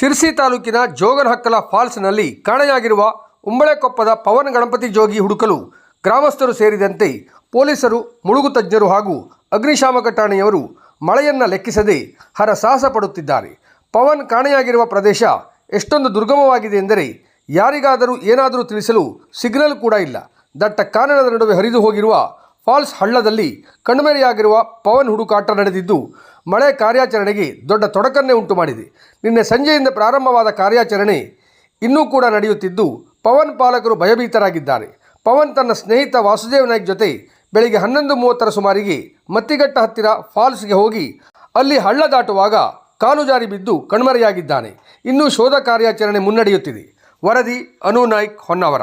ಶಿರ್ಸಿ ತಾಲೂಕಿನ ಜೋಗನಹಕ್ಕಲ ಫಾಲ್ಸ್ನಲ್ಲಿ ಕಾಣೆಯಾಗಿರುವ ಉಂಬಳೆಕೊಪ್ಪದ ಪವನ್ ಗಣಪತಿ ಜೋಗಿ ಹುಡುಕಲು ಗ್ರಾಮಸ್ಥರು ಸೇರಿದಂತೆ ಪೊಲೀಸರು, ಮುಳುಗು ತಜ್ಞರು ಹಾಗೂ ಅಗ್ನಿಶಾಮಕ ಠಾಣೆಯವರು ಮಳೆಯನ್ನು ಲೆಕ್ಕಿಸದೆ ಹರಸಾಹಸ ಪಡುತ್ತಿದ್ದಾರೆ. ಪವನ್ ಕಾಣೆಯಾಗಿರುವ ಪ್ರದೇಶ ಎಷ್ಟೊಂದು ದುರ್ಗಮವಾಗಿದೆ ಎಂದರೆ ಯಾರಿಗಾದರೂ ಏನಾದರೂ ತಿಳಿಸಲು ಸಿಗ್ನಲ್ ಕೂಡ ಇಲ್ಲ. ದಟ್ಟ ಕಾನನದ ನಡುವೆ ಹರಿದು ಹೋಗಿರುವ ಫಾಲ್ಸ್ ಹಳ್ಳದಲ್ಲಿ ಕಣ್ಮರೆಯಾಗಿರುವ ಪವನ್ ಹುಡುಕಾಟ ನಡೆದಿದ್ದು ಮಳೆ ಕಾರ್ಯಾಚರಣೆಗೆ ದೊಡ್ಡ ತೊಡಕನ್ನೇ ಉಂಟು ಮಾಡಿದೆ ನಿನ್ನೆ ಸಂಜೆಯಿಂದ ಪ್ರಾರಂಭವಾದ ಕಾರ್ಯಾಚರಣೆ ಇನ್ನೂ ಕೂಡ ನಡೆಯುತ್ತಿದ್ದು, ಪವನ್ ಪಾಲಕರು ಭಯಭೀತರಾಗಿದ್ದಾರೆ. ಪವನ್ ತನ್ನ ಸ್ನೇಹಿತ ವಾಸುದೇವ್ ನಾಯ್ಕ್ ಜೊತೆ ಬೆಳಿಗ್ಗೆ ಹನ್ನೊಂದು ಮೂವತ್ತರ ಸುಮಾರಿಗೆ ಮತ್ತಿಗಟ್ಟ ಹತ್ತಿರ ಫಾಲ್ಸ್ಗೆ ಹೋಗಿ ಅಲ್ಲಿ ಹಳ್ಳ ದಾಟುವಾಗ ಕಾಲು ಜಾರಿ ಬಿದ್ದು ಕಣ್ಮರೆಯಾಗಿದ್ದಾನೆ. ಇನ್ನೂ ಶೋಧ ಕಾರ್ಯಾಚರಣೆ ಮುನ್ನಡೆಯುತ್ತಿದೆ. ವರದಿ ಅನು ನಾಯ್ಕ್ ಹೊನ್ನಾವರ.